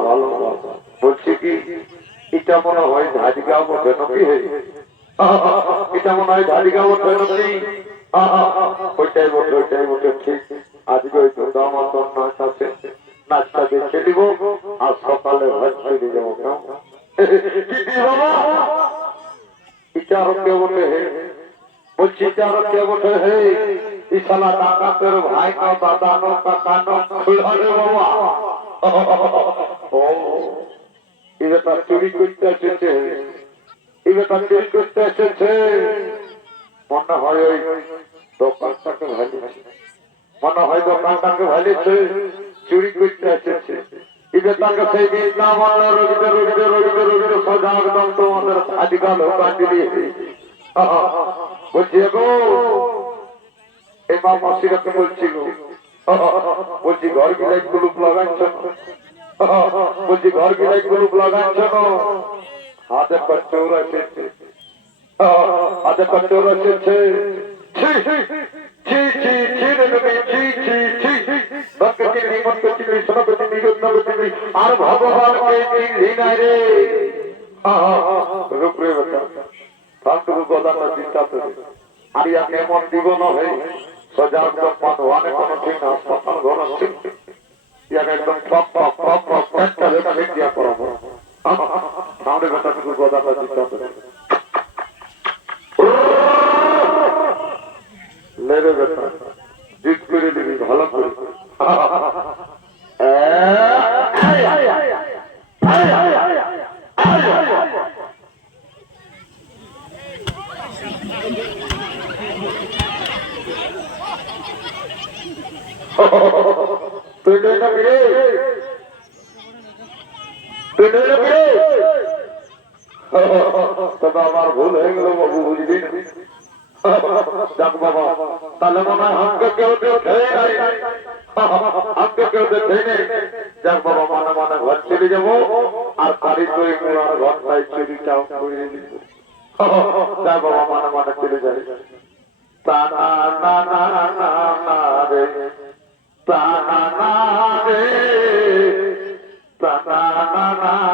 ভালো ভালো বলছি কি এটা মনে হয় ধারিগাঁও বটে নাকি এটা মনে হয় ধারিগাঁও বটে নাকি ওইটাই বটে ঠিক আজকে ওই তো আমার নাচ আছে নাচটা দেখে দিব আর সকালে ভাত খেয়ে যাবো বিচার কে বটে বলছি চার কে বটে হে ইসালা ডাকাতের ভাই নো দাদা নো কাকা নো খুলারে বাবা ও এটা চুরি করতে এসেছে এটা চুরি করতে এসেছে মনে হয় ওই দোকানটাকে ভালিয়েছে মনে হয় দোকানটাকে ভালিয়েছে চুরি করতে এসেছে এটা তাকে সেই দিন না মানলে রোগীদের সোজা একদম তোমাদের আজকাল দোকান দিয়ে বলছি গো এই মা মাসিরাকে বলছি গো বলছি ঘর গিলাই কুলুপ লাগাচ্ছ বলছি ঘর গিলাই কুলুপ লাগাচ্ছ হাতে কচৌর এসেছে হাতে কচৌর এসেছে আর ভগবানকে চিনলি নাই রে রূপরে বেটা ঠাকুর গদাটা চিন্তাতে আর ইয়াকে এমন দিব না হয়ে সজাগ অনেক ঠিক না হাসপাতাল ঘর আছে ইয়াকে একদম ঠক ঠক ঠক ঠক একটা লেখা লিখিয়া করাবো সামনে বেটা ঠাকুর গদাটা চিন্তাতে লেরে বেটা জিত করে দিবি ভালো করে তবে আমার ভুল হয়ে গেল বাবু বুঝলি যাক বাবা তাহলে মনে হয় আমাকে কেউ দেখে নাই আমাকে কেউ দেখে নেই যাক বাবা মানে মানে ঘর চলে যাবো আর বাড়ি তৈরি করে আর ঘরটাই চুরিটাও করে দিব যাক বাবা মানে মানে চলে যাই তানা না না না না রে তানা না রে তানা না না